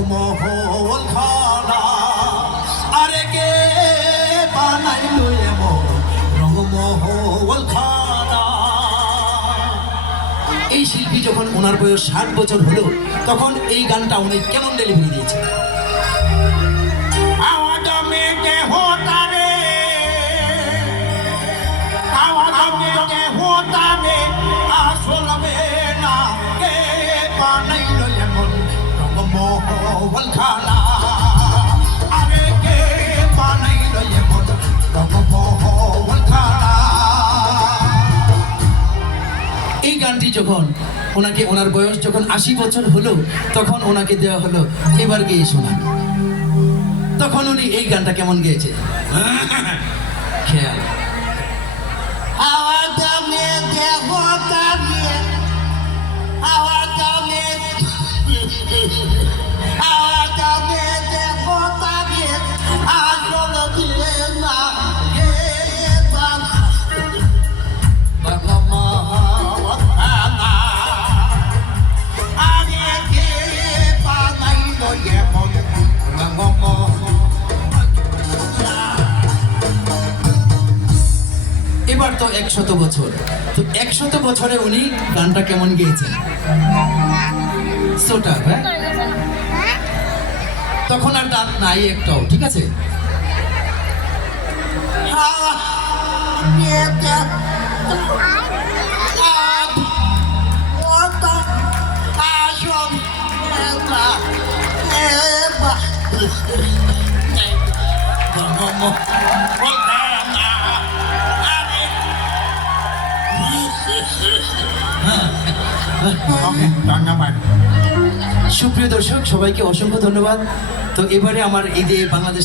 রঙমহল খানা আরে কে বানাইলো এমন রঙমহল খানা। এই শিল্পী যখন ওনার বয়স 60 বছর হলো তখন এই গানটা উনি কেমন ডেলিভারি দিয়েছে। এই গানটি যখন ওনাকে ওনার বয়স যখন 80 বছর হলো তখন ওনাকে দেওয়া হলো এবার গিয়ে শোনা। তখন উনি এই গানটা কেমন গেয়েছে খেয়াল। এবার তো 100 বছর, তো 100 বছরে উনি গানটা কেমন গেয়েছেন সোটা। হ্যাঁ, তখন আর দাঁত নাই একটাও, ঠিক আছে। ধন্যবাদ সুপ্রিয় দর্শক, সবাইকে অসংখ্য ধন্যবাদ। তো এবারে আমার এই যে বাংলাদেশ